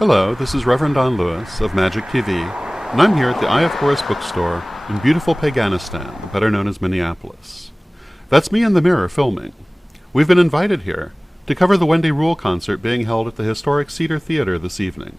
Hello, this is Reverend Don Lewis of Magick TV, and I'm here at the Eye of Horus bookstore in beautiful Paganistan, better known as Minneapolis. That's me in the mirror filming. We've been invited here to cover the Wendy concert being held at the historic Cedar Theater this evening.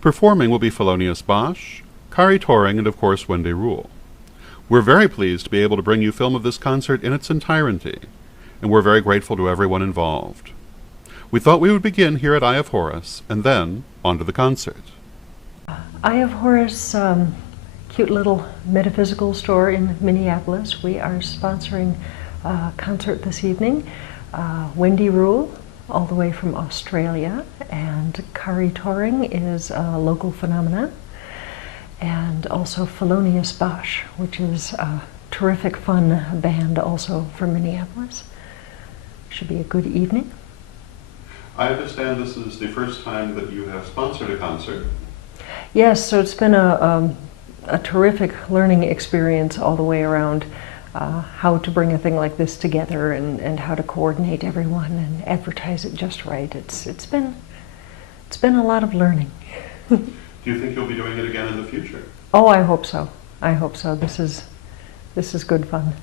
Performing will be Felonious Bosch, Kari Toring, and of course Wendy Rule. We're very pleased to be able to bring you film of this concert in its entirety, and we're very grateful to everyone involved. We thought we would begin here at Eye of Horus, and then on to the concert. Eye of Horus, cute little metaphysical store in Minneapolis. We are sponsoring a concert this evening. Wendy Rule, all the way from Australia, and Kari Toring is a local phenomenon, and also Felonious Bosch, which is a terrific fun band also from Minneapolis. Should be a good evening. I understand this is the first time that you have sponsored a concert. Yes, so it's been a terrific learning experience all the way around, how to bring a thing like this together and how to coordinate everyone and advertise it just right. It's been a lot of learning. Do you think you'll be doing it again in the future? Oh, I hope so. I hope so. This is good fun.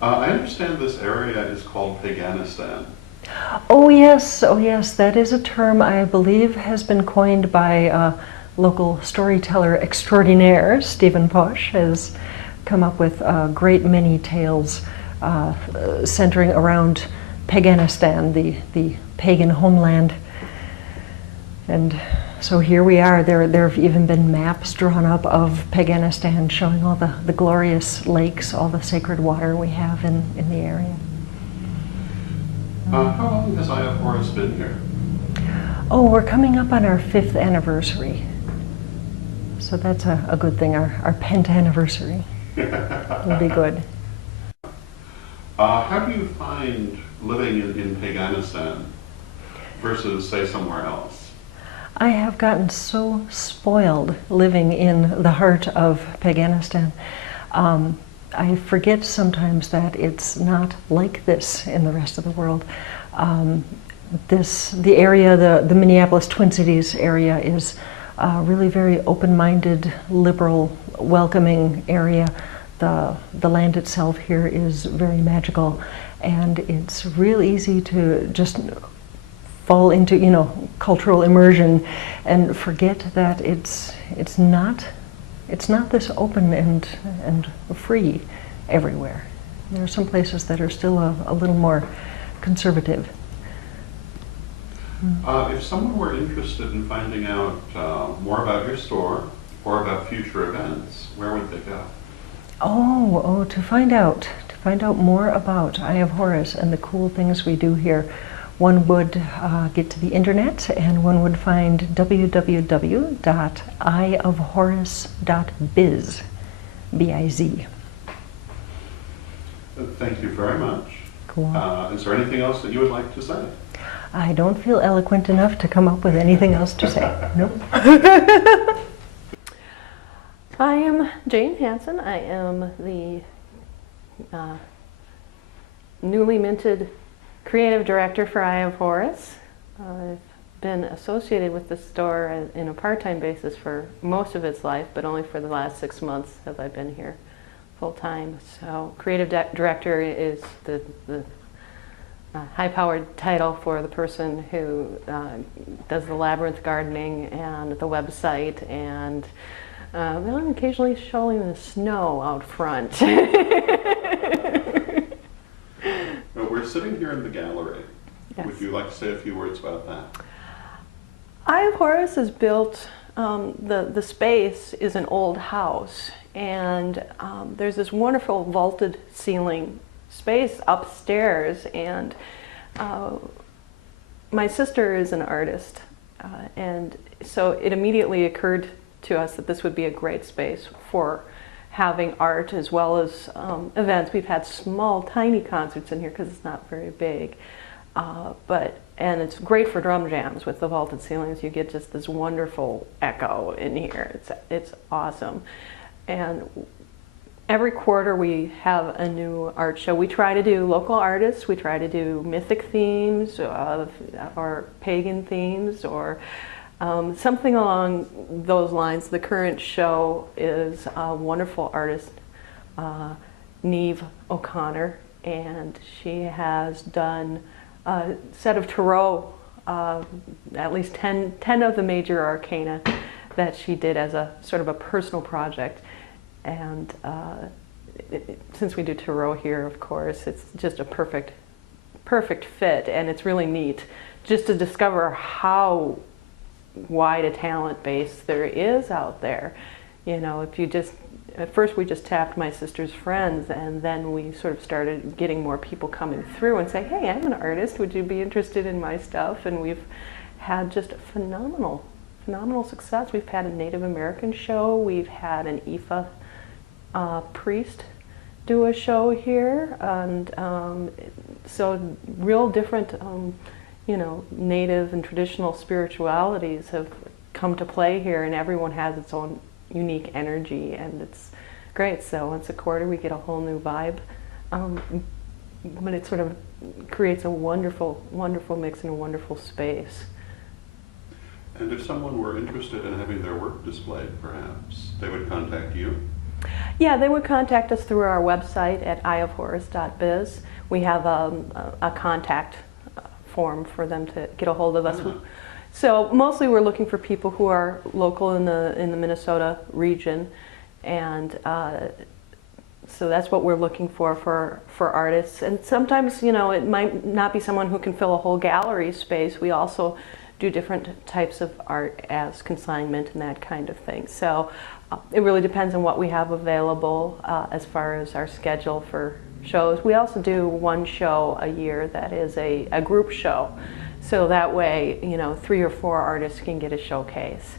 I understand this area is called Paganistan. Oh yes, that is a term I believe has been coined by local storyteller extraordinaire Stephen Posh. Has come up with a great many tales centering around Paganistan, the pagan homeland. And so here we are. There have even been maps drawn up of Paganistan showing all the glorious lakes, all the sacred water we have in the area. How long has Eye of Horus been here? Oh, we're coming up on our 5th anniversary. So that's a good thing, our pentanniversary. Will be good. How do you find living in Paganistan versus, say, somewhere else? I have gotten so spoiled living in the heart of Paganistan. I forget sometimes that it's not like this in the rest of the world. The area, the Minneapolis Twin Cities area is a really very open-minded, liberal, welcoming area. The land itself here is very magical, and it's real easy to just fall into, cultural immersion and forget that it's not this open and free everywhere. There are some places that are still a little more conservative. If someone were interested in finding out more about your store or about future events, where would they go? Oh, to find out more about Eye of Horus and the cool things we do here, one would get to the internet and one would find www.eyeofhorus.biz, B-I-Z. Thank you very much. Cool. Is there anything else that you would like to say? I don't feel eloquent enough to come up with anything else to say. Nope. I am Jane Hansen. I am the newly minted creative director for Eye of Horus. I've been associated with the store in a part-time basis for most of its life, but only for the last 6 months have I been here full-time. So creative director is the high-powered title for the person who does the labyrinth gardening and the website and occasionally shoveling the snow out front. We're sitting here in the gallery. Yes. Would you like to say a few words about that? Eye of Horus is built, the space is an old house, and there's this wonderful vaulted ceiling space upstairs, and my sister is an artist, and so it immediately occurred to us that this would be a great space for having art as well as events. We've had small, tiny concerts in here because it's not very big, and it's great for drum jams with the vaulted ceilings. You get just this wonderful echo in here. It's awesome, and every quarter we have a new art show. We try to do local artists. We try to do mythic themes or pagan themes or Something along those lines. The current show is a wonderful artist, Neve O'Connor, and she has done a set of tarot, at least 10 of the major arcana that she did as a sort of a personal project. And since we do tarot here, of course, it's just a perfect fit, and it's really neat just to discover how wide a talent base there is out there. You know, if you just, at first we just tapped my sister's friends, and then we sort of started getting more people coming through and say, hey, I'm an artist, would you be interested in my stuff? And we've had just phenomenal success. We've had a Native American show, we've had an Ifa priest do a show here, and so real different you know, native and traditional spiritualities have come to play here, and everyone has its own unique energy, and it's great. So once a quarter we get a whole new vibe, but it sort of creates a wonderful mix and a wonderful space. And if someone were interested in having their work displayed, perhaps, they would contact you? Yeah, they would contact us through our website at eyeofhorus.biz. We have a contact form for them to get a hold of us. Uh-huh. So mostly we're looking for people who are local in the Minnesota region, and so that's what we're looking for artists. And sometimes, you know, it might not be someone who can fill a whole gallery space. We also do different types of art as consignment and that kind of thing. So it really depends on what we have available as far as our schedule for shows. We also do one show a year that is a group show. So that way, you know, 3 or 4 artists can get a showcase,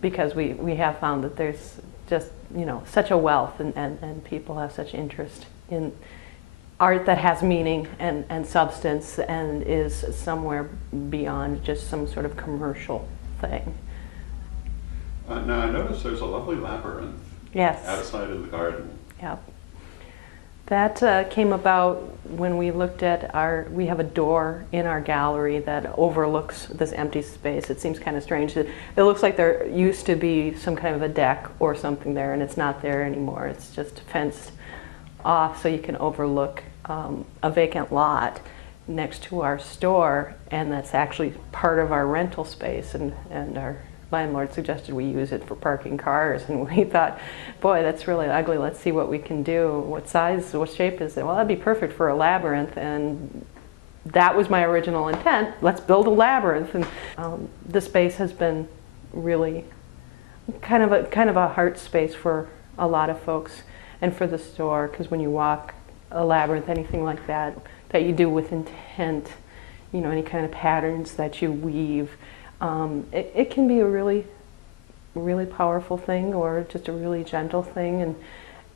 because we have found that there's just, you know, such a wealth, and people have such interest in art that has meaning and substance and is somewhere beyond just some sort of commercial thing. Now I notice there's a lovely labyrinth. Yes. Outside in the garden. Yep. That came about when we looked at we have a door in our gallery that overlooks this empty space. It seems kind of strange. It looks like there used to be some kind of a deck or something there, and it's not there anymore. It's just fenced off so you can overlook a vacant lot next to our store, and that's actually part of our rental space, and our landlord suggested we use it for parking cars, and we thought, boy, that's really ugly, let's see what we can do. What size, what shape is it? Well, that'd be perfect for a labyrinth, and that was my original intent. Let's build a labyrinth. And the space has been really kind of a heart space for a lot of folks, and for the store, because when you walk a labyrinth, anything like that you do with intent, you know, any kind of patterns that you weave, it can be a really powerful thing, or just a really gentle thing,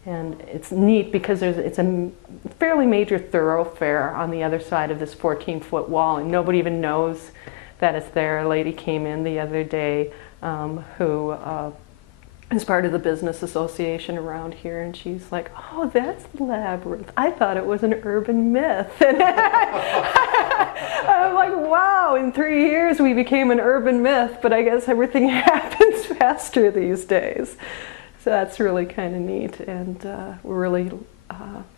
and it's neat because it's a fairly major thoroughfare on the other side of this 14-foot wall, and nobody even knows that it's there. A lady came in the other day who is part of the business association around here, and she's like, oh, that's the labyrinth. I thought it was an urban myth. And I'm like, wow, in 3 years we became an urban myth, but I guess everything happens faster these days. So that's really kind of neat, and we're really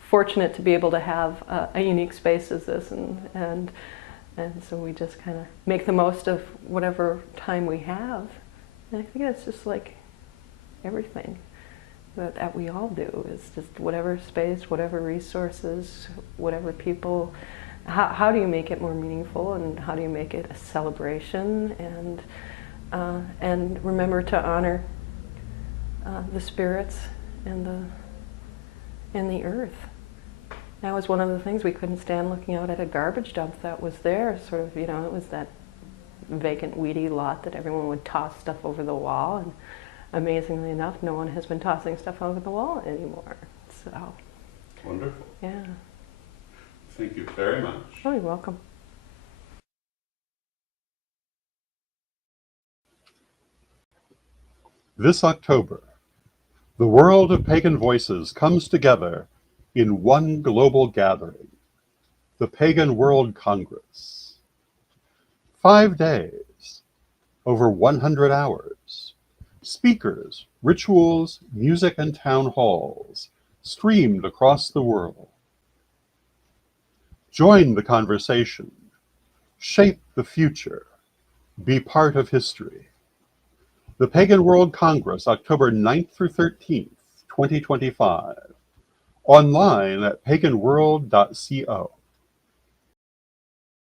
fortunate to be able to have a unique space as this, and so we just kind of make the most of whatever time we have. And I think that's just like everything that we all do, is just whatever space, whatever resources, whatever people, how do you make it more meaningful, and how do you make it a celebration, and remember to honor the spirits and the earth. That was one of the things we couldn't stand, looking out at a garbage dump that was there, sort of, you know, it was that vacant, weedy lot that everyone would toss stuff over the wall, and amazingly enough, no one has been tossing stuff over the wall anymore. So Wonderful. yeah. Thank you very much. Oh, you're welcome. This October, the world of pagan voices comes together in one global gathering, the Pagan World Congress. 5 days, over 100 hours. Speakers, rituals, music, and town halls streamed across the world. Join the conversation. Shape the future. Be part of history. The Pagan World Congress, October 9th through 13th, 2025. Online at paganworld.co.